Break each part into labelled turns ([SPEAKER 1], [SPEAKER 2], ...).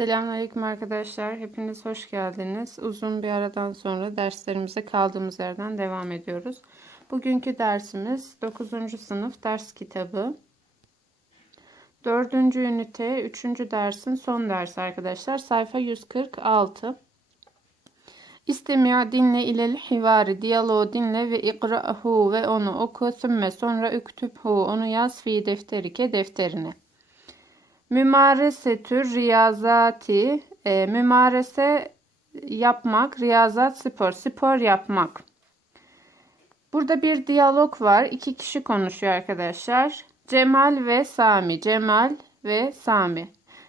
[SPEAKER 1] Selamünaleyküm arkadaşlar. Hepiniz hoş geldiniz. Uzun bir aradan sonra derslerimize kaldığımız yerden devam ediyoruz. Bugünkü dersimiz 9. sınıf ders kitabı. 4. ünite 3. dersin son dersi arkadaşlar. Sayfa 146. İstemiya dinle ilel hivari diyaloğu dinle ve ikra'hu ve onu oku sümme sonra üktübhu onu yaz fi defterike defterine. Mümaresetü riyazati e, mümarese yapmak, riyazat spor, spor yapmak. Burada bir diyalog var. İki kişi konuşuyor arkadaşlar. Cemal ve Sami. Cemal ve Sami.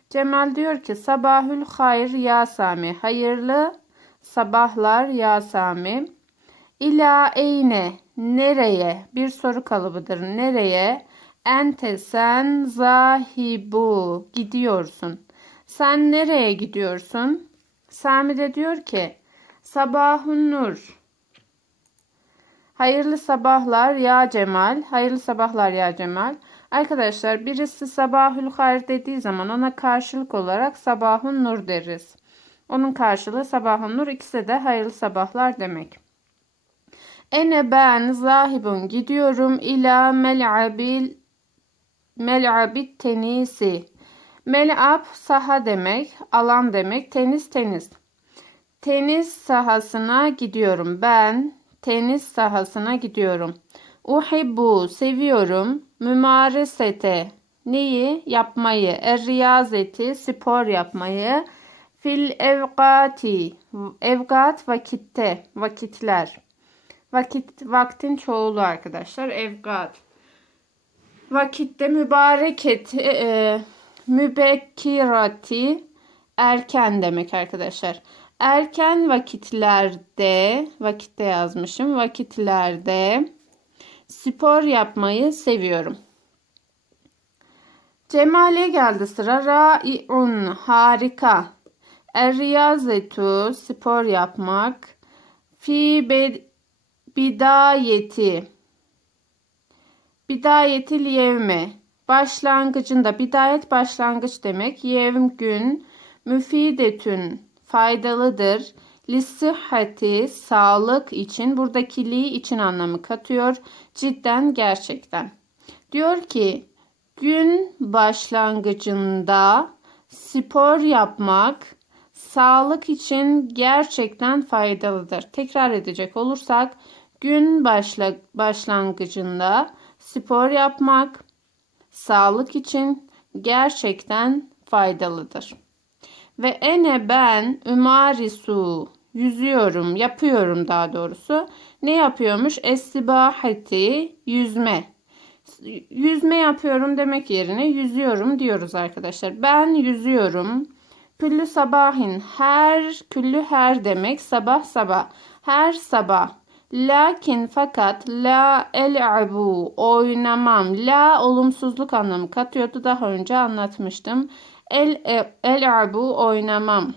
[SPEAKER 1] Cemal diyor ki sabahül hayr ya Sami. Hayırlı sabahlar ya Sami. İla eyne nereye? Bir soru kalıbıdır. Nereye? Ente sen zahibu gidiyorsun. Sen nereye gidiyorsun? Sami de diyor ki sabahun nur. Hayırlı sabahlar ya Cemal. Hayırlı sabahlar ya Cemal. Arkadaşlar birisi sabahül hayr dediği zaman ona karşılık olarak sabahun nur deriz. Onun karşılığı sabahun nur ikisi de hayırlı sabahlar demek. Ene ben zahibun gidiyorum ila mel'abil mel'abit tenisi. Mel'ab saha demek, alan demek, tenis tenis. Tenis sahasına gidiyorum. Ben tenis sahasına gidiyorum. Uhibbu seviyorum. Mümaresete neyi? Yapmayı. Er-riyazeti spor yapmayı. Fil evgati evgat vakitte vakitler. Vakit vaktin çoğulu arkadaşlar. Evgat. Vakitte mübareket e, mübekkirati erken demek arkadaşlar. Erken vakitlerde vakitte yazmışım. Vakitlerde spor yapmayı seviyorum. Cemal'e geldi sıra. Rai'un harika. Er-riyazetu spor yapmak. Fi bidayeti bidayetil yevme başlangıcında bidayet başlangıç demek. Yevm gün müfidetün faydalıdır. Lissihati sağlık için buradaki li için anlamı katıyor. Cidden gerçekten. Diyor ki gün başlangıcında spor yapmak sağlık için gerçekten faydalıdır. Tekrar edecek olursak gün başla, başlangıcında spor yapmak sağlık için gerçekten faydalıdır. Ve ene ben ümarisu yüzüyorum, yapıyorum daha doğrusu. Ne yapıyormuş? Esibahati yüzme. Yüzme yapıyorum demek yerine yüzüyorum diyoruz arkadaşlar. Ben yüzüyorum. Küllü sabahin her küllü her demek sabah sabah. Her sabah Lakin fakat la el'abu oynamam. La olumsuzluk anlamı katıyordu. Daha önce anlatmıştım. El el'abu oynamam.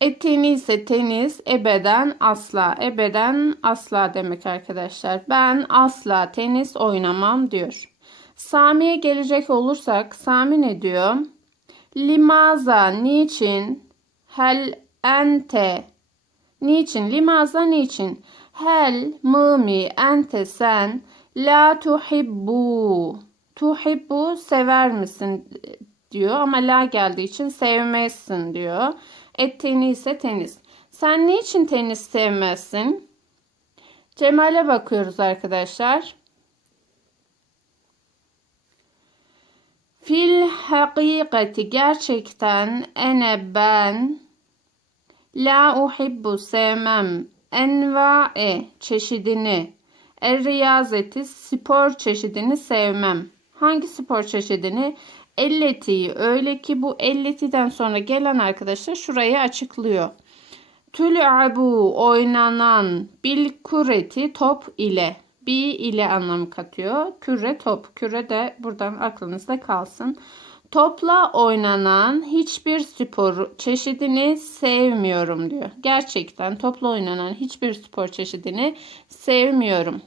[SPEAKER 1] E ise tenis ebeden asla. Ebeden asla demek arkadaşlar. Ben asla tenis oynamam diyor. Sami'ye gelecek olursak Sami ne diyor? Limaza niçin? Hel ente Niçin? Limaza niçin? Hel mımi ente sen la tuhibbu. Tuhibbu sever misin diyor ama la geldiği için sevmezsin diyor. Et ise tenis. Sen niçin tenis sevmezsin? Cemal'e bakıyoruz arkadaşlar. Fil hakikati gerçekten ene ben La uhibbu sevmem. Enva'e çeşidini. Er riyazeti spor çeşidini sevmem. Hangi spor çeşidini? Elleti öyle ki bu elletiden sonra gelen arkadaşlar şurayı açıklıyor. Tül'abu oynanan bil kureti top ile. Bi ile anlamı katıyor. Küre top. Küre de buradan aklınızda kalsın. Topla oynanan hiçbir spor çeşidini sevmiyorum diyor. Gerçekten topla oynanan hiçbir spor çeşidini sevmiyorum.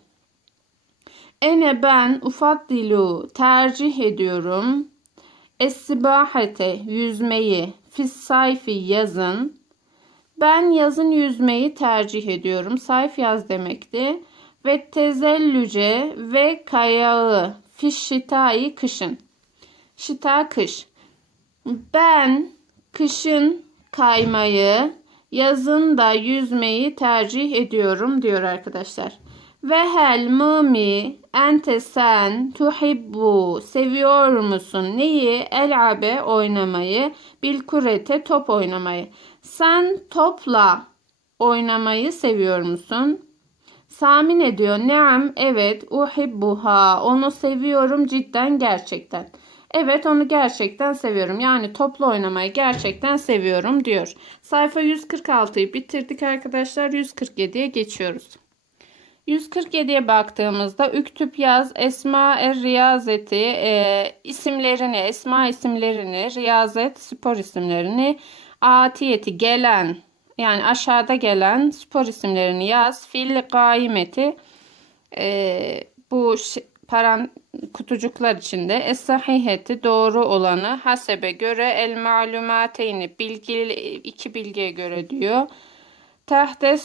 [SPEAKER 1] Ene ben ufat dilu tercih ediyorum. Es-sibahate yüzmeyi. Fis sayfi yazın. Ben yazın yüzmeyi tercih ediyorum. Sayf yaz demekti. Ve tezellüce ve kayağı. Fiş kışın. Şita kış. Ben kışın kaymayı, yazın da yüzmeyi tercih ediyorum diyor arkadaşlar. Ve hel mumi ente sen tuhibbu seviyor musun? Neyi? Elabe oynamayı bil kurete top oynamayı. Sen topla oynamayı seviyor musun? Sami ne diyor? Neam evet uhibbuha onu seviyorum cidden gerçekten Evet onu gerçekten seviyorum. Yani toplu oynamayı gerçekten seviyorum diyor. Sayfa 146'yı bitirdik arkadaşlar. 147'ye geçiyoruz. 147'ye baktığımızda üktüp yaz esma er riyazeti e, isimlerini esma isimlerini riyazet spor isimlerini atiyeti gelen yani aşağıda gelen spor isimlerini yaz fil gaimeti e, bu paran kutucuklar içinde es-sahiheti doğru olanı hasebe göre el malumateyni bilgi iki bilgiye göre diyor. Tahte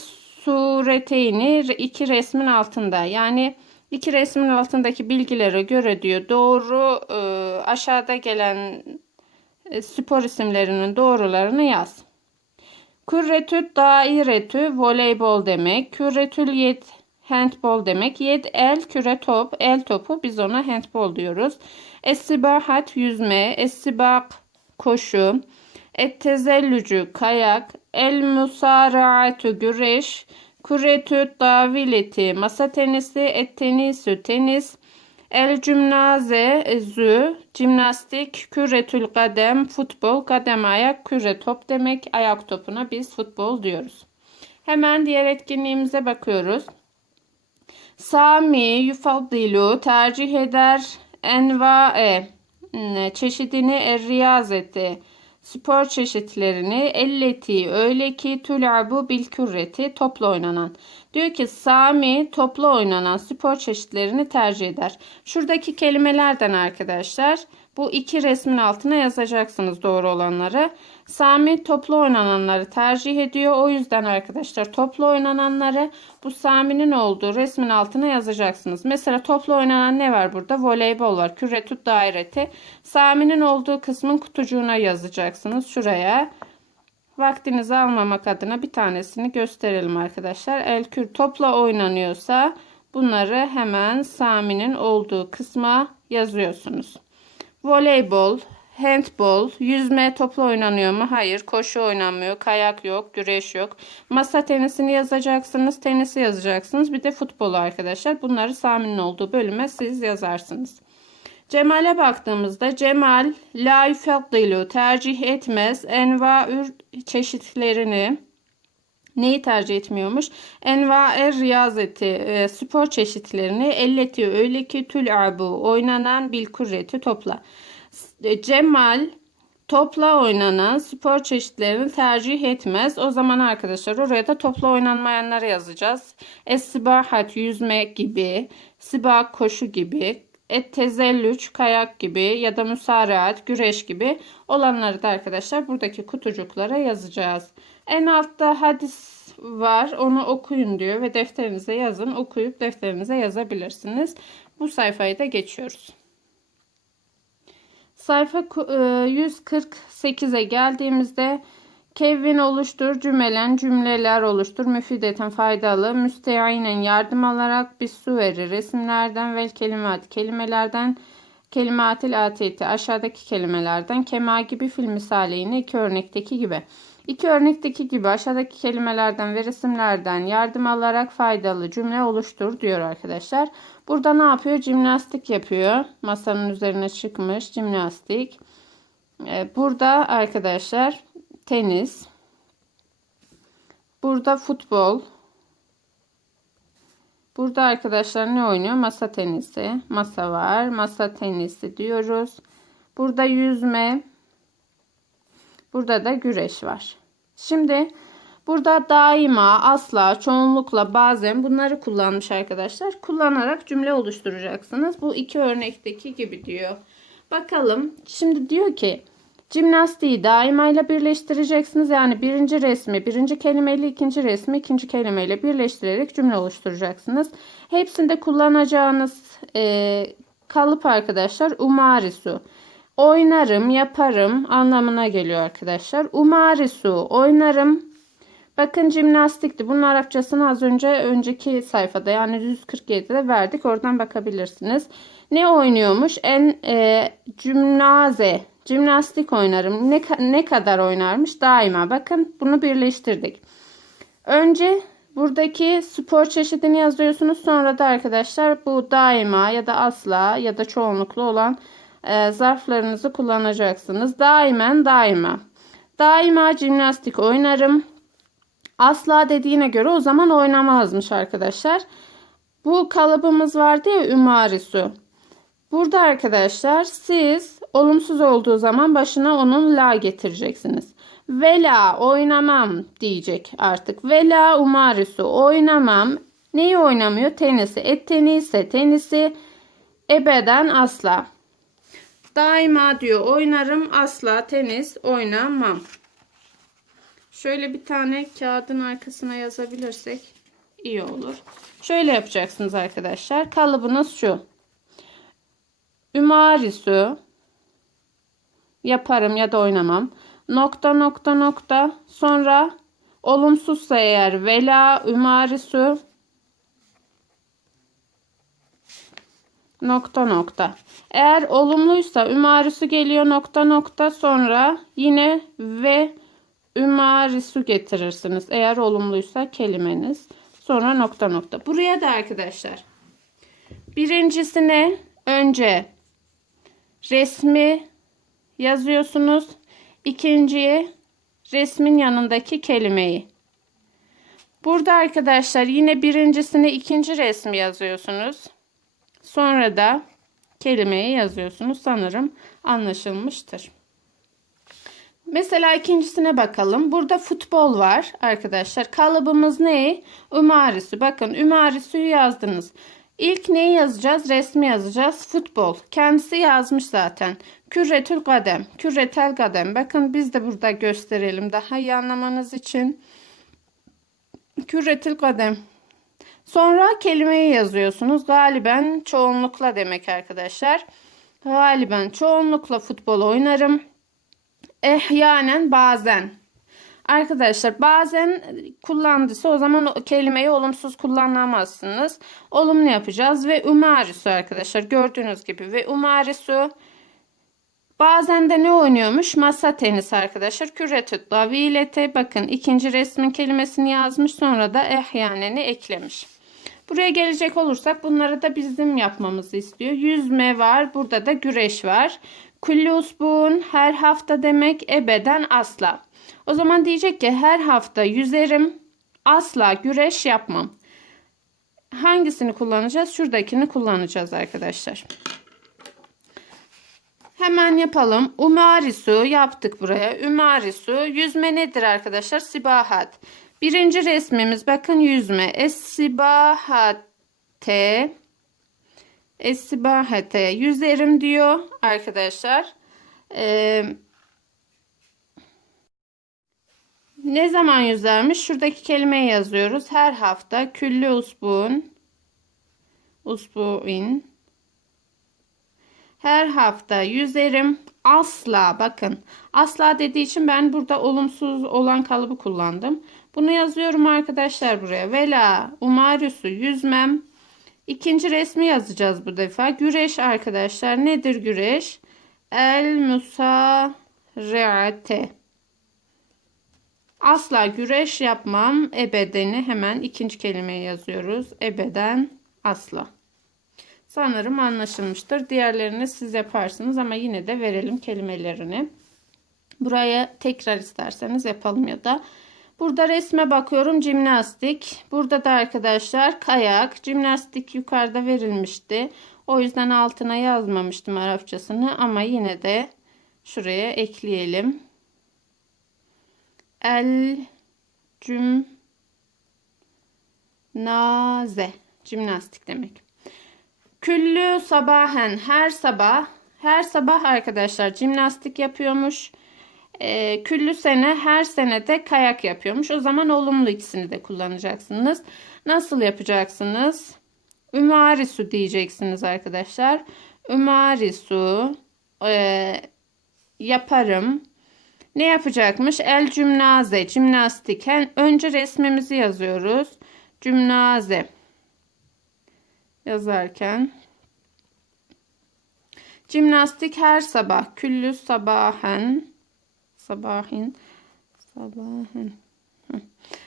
[SPEAKER 1] sureteyni iki resmin altında yani iki resmin altındaki bilgilere göre diyor doğru e, aşağıda gelen e, spor isimlerinin doğrularını yaz. Kürretü dairetü voleybol demek. Kürretül yet handball demek. Yed el küre top. El topu biz ona handball diyoruz. Essibahat yüzme. Essibak koşu. Ettezellücü kayak. El musaraatü güreş. Kuretü davileti masa tenisi. Et tenisü tenis. El cümnaze zü jimnastik küretül kadem futbol kadem ayak küre top demek ayak topuna biz futbol diyoruz. Hemen diğer etkinliğimize bakıyoruz. Sami yufaddilu tercih eder envae çeşidini er riyazeti spor çeşitlerini elleti öyle ki tülabu bil kürreti topla oynanan. Diyor ki Sami topla oynanan spor çeşitlerini tercih eder. Şuradaki kelimelerden arkadaşlar bu iki resmin altına yazacaksınız doğru olanları. Sami toplu oynananları tercih ediyor. O yüzden arkadaşlar toplu oynananları bu Sami'nin olduğu resmin altına yazacaksınız. Mesela toplu oynanan ne var burada? Voleybol var. Küretut daireti. Sami'nin olduğu kısmın kutucuğuna yazacaksınız. Şuraya. Vaktinizi almamak adına bir tanesini gösterelim arkadaşlar. El kür topla oynanıyorsa bunları hemen Sami'nin olduğu kısma yazıyorsunuz. Voleybol, handbol, yüzme topla oynanıyor mu? Hayır. Koşu oynanmıyor. Kayak yok. Güreş yok. Masa tenisini yazacaksınız. Tenisi yazacaksınız. Bir de futbolu arkadaşlar. Bunları Sami'nin olduğu bölüme siz yazarsınız. Cemal'e baktığımızda Cemal la tercih etmez envaür çeşitlerini neyi tercih etmiyormuş? Envaer riyazeti e, spor çeşitlerini elleti öyle ki tül'abu oynanan bil kurreti topla. E, Cemal topla oynanan spor çeşitlerini tercih etmez. O zaman arkadaşlar oraya da topla oynanmayanları yazacağız. Es-sibahat yüzme gibi, sibak koşu gibi, et tezellüç kayak gibi ya da müsareat güreş gibi olanları da arkadaşlar buradaki kutucuklara yazacağız. En altta hadis var onu okuyun diyor ve defterinize yazın okuyup defterinize yazabilirsiniz. Bu sayfayı da geçiyoruz. Sayfa 148'e geldiğimizde Kevin oluştur, cümlelen, cümleler oluştur, müfideten faydalı, müstehinen yardım alarak bir su verir. Resimlerden vel kelimat, kelimelerden, kelimatil atiyeti, aşağıdaki kelimelerden, kema gibi fil misali yine iki örnekteki gibi. İki örnekteki gibi aşağıdaki kelimelerden ve resimlerden yardım alarak faydalı cümle oluştur diyor arkadaşlar. Burada ne yapıyor? Jimnastik yapıyor. Masanın üzerine çıkmış jimnastik. Ee, burada arkadaşlar tenis. Burada futbol. Burada arkadaşlar ne oynuyor? Masa tenisi. Masa var. Masa tenisi diyoruz. Burada yüzme. Burada da güreş var. Şimdi burada daima, asla, çoğunlukla, bazen bunları kullanmış arkadaşlar. Kullanarak cümle oluşturacaksınız. Bu iki örnekteki gibi diyor. Bakalım. Şimdi diyor ki Jimnastiği daima ile birleştireceksiniz. Yani birinci resmi birinci kelimeyle ikinci resmi ikinci kelimeyle birleştirerek cümle oluşturacaksınız. Hepsinde kullanacağınız e, kalıp arkadaşlar umarisu. Oynarım, yaparım anlamına geliyor arkadaşlar. Umarisu, oynarım. Bakın jimnastikti. Bunun Arapçasını az önce önceki sayfada yani 147'de verdik. Oradan bakabilirsiniz. Ne oynuyormuş? En e, cümnaze Jimnastik oynarım. Ne, ne kadar oynarmış? Daima. Bakın bunu birleştirdik. Önce buradaki spor çeşidini yazıyorsunuz. Sonra da arkadaşlar bu daima ya da asla ya da çoğunluklu olan e, zarflarınızı kullanacaksınız. Daimen daima. Daima jimnastik oynarım. Asla dediğine göre o zaman oynamazmış arkadaşlar. Bu kalıbımız vardı ya ümarisu. Burada arkadaşlar siz olumsuz olduğu zaman başına onun la getireceksiniz. Vela oynamam diyecek artık. Vela umarisu oynamam. Neyi oynamıyor? Tenisi. Et tenisi, tenisi ebeden asla. Daima diyor oynarım asla tenis oynamam. Şöyle bir tane kağıdın arkasına yazabilirsek iyi olur. Şöyle yapacaksınız arkadaşlar. Kalıbınız şu. Ümarisu yaparım ya da oynamam. Nokta nokta nokta sonra olumsuzsa eğer vela ümarisu nokta nokta. Eğer olumluysa ümarisu geliyor nokta nokta sonra yine ve ümarisu getirirsiniz. Eğer olumluysa kelimeniz sonra nokta nokta. Buraya da arkadaşlar birincisine önce resmi yazıyorsunuz. İkinciye resmin yanındaki kelimeyi. Burada arkadaşlar yine birincisine ikinci resmi yazıyorsunuz. Sonra da kelimeyi yazıyorsunuz. Sanırım anlaşılmıştır. Mesela ikincisine bakalım. Burada futbol var arkadaşlar. Kalıbımız ne? Ümarisi. Bakın ümarisuyu yazdınız. İlk neyi yazacağız? Resmi yazacağız. Futbol. Kendisi yazmış zaten. Kürretül kadem. Kürretel kadem. Bakın biz de burada gösterelim daha iyi anlamanız için. Kürretül kadem. Sonra kelimeyi yazıyorsunuz. Galiben çoğunlukla demek arkadaşlar. Galiben çoğunlukla futbol oynarım. Ehyanen bazen. Arkadaşlar bazen kullandıysa o zaman o kelimeyi olumsuz kullanamazsınız. Olumlu yapacağız ve umarisu arkadaşlar gördüğünüz gibi ve umarisu bazen de ne oynuyormuş? Masa tenisi arkadaşlar. Küretüt davilete bakın ikinci resmin kelimesini yazmış sonra da ehyaneni eklemiş. Buraya gelecek olursak bunları da bizim yapmamızı istiyor. Yüzme var. Burada da güreş var. Kulli usbun her hafta demek ebeden asla. O zaman diyecek ki her hafta yüzerim. Asla güreş yapmam. Hangisini kullanacağız? Şuradakini kullanacağız arkadaşlar. Hemen yapalım. Umarisu yaptık buraya. Umarisu yüzme nedir arkadaşlar? Sibahat. Birinci resmimiz bakın yüzme. Es-sibahate Es-sibahate yüzerim diyor arkadaşlar. Eee Ne zaman yüzermiş? Şuradaki kelimeyi yazıyoruz. Her hafta küllü usbun usbuin her hafta yüzerim. Asla bakın. Asla dediği için ben burada olumsuz olan kalıbı kullandım. Bunu yazıyorum arkadaşlar buraya. Vela umarisu yüzmem. İkinci resmi yazacağız bu defa. Güreş arkadaşlar. Nedir güreş? El musarreate. Asla güreş yapmam. Ebedeni hemen ikinci kelimeye yazıyoruz. Ebeden asla. Sanırım anlaşılmıştır. Diğerlerini siz yaparsınız ama yine de verelim kelimelerini. Buraya tekrar isterseniz yapalım ya da. Burada resme bakıyorum. Jimnastik. Burada da arkadaşlar kayak. Jimnastik yukarıda verilmişti. O yüzden altına yazmamıştım Arapçasını ama yine de şuraya ekleyelim el cüm naze jimnastik demek. Küllü sabahen her sabah Her sabah arkadaşlar jimnastik yapıyormuş. Ee, küllü sene her sene de kayak yapıyormuş. O zaman olumlu ikisini de kullanacaksınız. Nasıl yapacaksınız? Ümarisu diyeceksiniz arkadaşlar. Ümarisu e, yaparım. Ne yapacakmış? El cümnaze, jimnastik. Hem önce resmimizi yazıyoruz. Cümnaze yazarken Jimnastik her sabah. Küllü sabahen. Sabahin. Sabahin.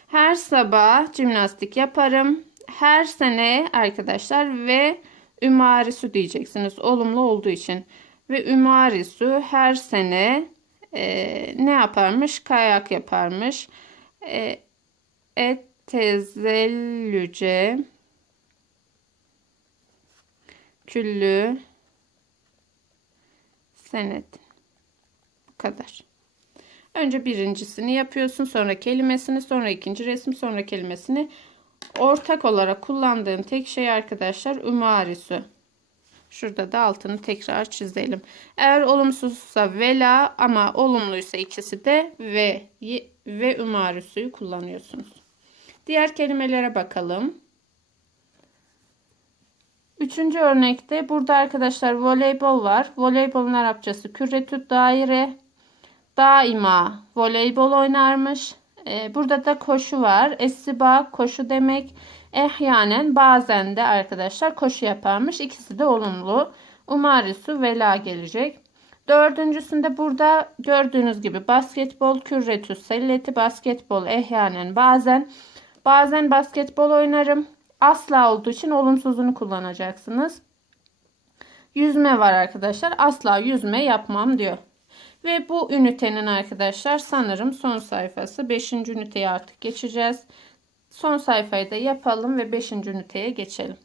[SPEAKER 1] Her sabah jimnastik yaparım. Her sene arkadaşlar ve ümarisu diyeceksiniz. Olumlu olduğu için. Ve ümarisu her sene e, ne yaparmış? Kayak yaparmış. E, et tezellüce küllü senet. Bu kadar. Önce birincisini yapıyorsun. Sonra kelimesini. Sonra ikinci resim. Sonra kelimesini. Ortak olarak kullandığın tek şey arkadaşlar ümarisu. Şurada da altını tekrar çizelim. Eğer olumsuzsa vela ama olumluysa ikisi de ve ve ümarisuyu kullanıyorsunuz. Diğer kelimelere bakalım. Üçüncü örnekte burada arkadaşlar voleybol var. Voleybolun Arapçası küretü daire. Daima voleybol oynarmış. Ee, burada da koşu var. Essiba koşu demek. Ehyanen bazen de arkadaşlar koşu yaparmış. İkisi de olumlu. Umarisu vela gelecek. Dördüncüsünde burada gördüğünüz gibi basketbol kürretü selleti basketbol ehyanen bazen. Bazen basketbol oynarım. Asla olduğu için olumsuzunu kullanacaksınız. Yüzme var arkadaşlar. Asla yüzme yapmam diyor. Ve bu ünitenin arkadaşlar sanırım son sayfası. 5. üniteye artık geçeceğiz. Son sayfayı da yapalım ve 5. üniteye geçelim.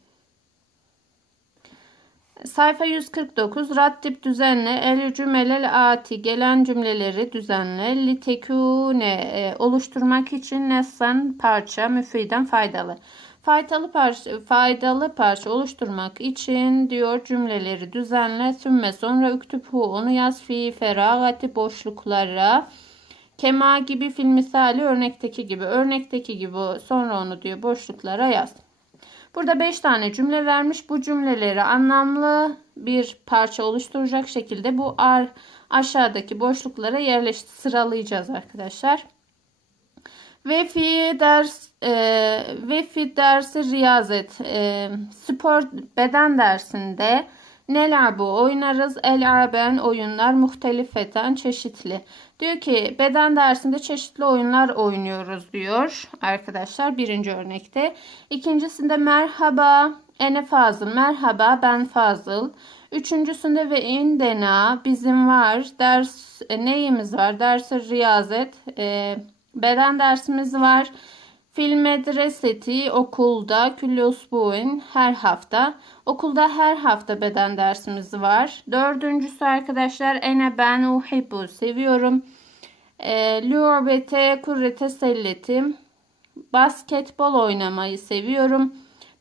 [SPEAKER 1] Sayfa 149 rattip düzenle el cümelel ati gelen cümleleri düzenle litekune e, oluşturmak için nesnen parça müfiden faydalı. Faydalı parça, faydalı parça oluşturmak için diyor cümleleri düzenle sümme sonra üktüphu onu yaz fi feragati boşluklara kema gibi fil misali örnekteki gibi örnekteki gibi sonra onu diyor boşluklara yaz. Burada 5 tane cümle vermiş. Bu cümleleri anlamlı bir parça oluşturacak şekilde bu aşağıdaki boşluklara yerleştir sıralayacağız arkadaşlar. Ve ders e, ve dersi riyazet e, spor beden dersinde bu oynarız elaben oyunlar muhtelifeten çeşitli. Diyor ki beden dersinde çeşitli oyunlar oynuyoruz diyor arkadaşlar birinci örnekte. İkincisinde merhaba ene fazıl merhaba ben fazıl. Üçüncüsünde ve indena bizim var ders e, neyimiz var dersi riyazet e, beden dersimiz var. Fil medreseti okulda küllü usbuin her hafta. Okulda her hafta beden dersimiz var. Dördüncüsü arkadaşlar ene ben uhibbu seviyorum. E, Lürbete kurrete selletim. Basketbol oynamayı seviyorum.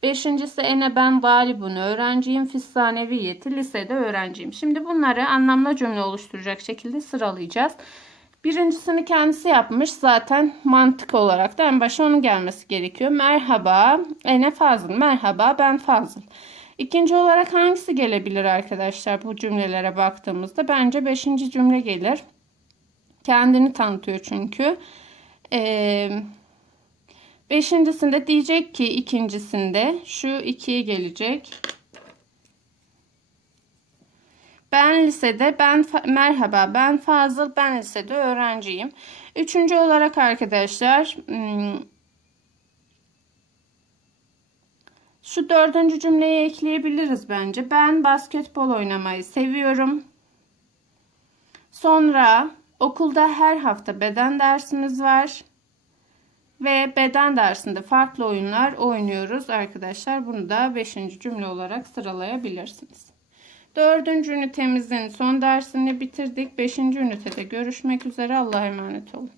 [SPEAKER 1] Beşincisi ene ben valibun öğrenciyim. Fissaneviyeti lisede öğrenciyim. Şimdi bunları anlamlı cümle oluşturacak şekilde sıralayacağız. Birincisini kendisi yapmış. Zaten mantık olarak da en başa onun gelmesi gerekiyor. Merhaba. Ene Fazıl. Merhaba ben Fazıl. İkinci olarak hangisi gelebilir arkadaşlar bu cümlelere baktığımızda? Bence beşinci cümle gelir. Kendini tanıtıyor çünkü. Ee, beşincisinde diyecek ki ikincisinde şu ikiye gelecek. Ben lisede ben merhaba ben Fazıl ben lisede öğrenciyim. Üçüncü olarak arkadaşlar hmm, şu dördüncü cümleyi ekleyebiliriz bence. Ben basketbol oynamayı seviyorum. Sonra okulda her hafta beden dersimiz var. Ve beden dersinde farklı oyunlar oynuyoruz arkadaşlar. Bunu da beşinci cümle olarak sıralayabilirsiniz. Dördüncü ünitemizin son dersini bitirdik. Beşinci ünitede görüşmek üzere. Allah'a emanet olun.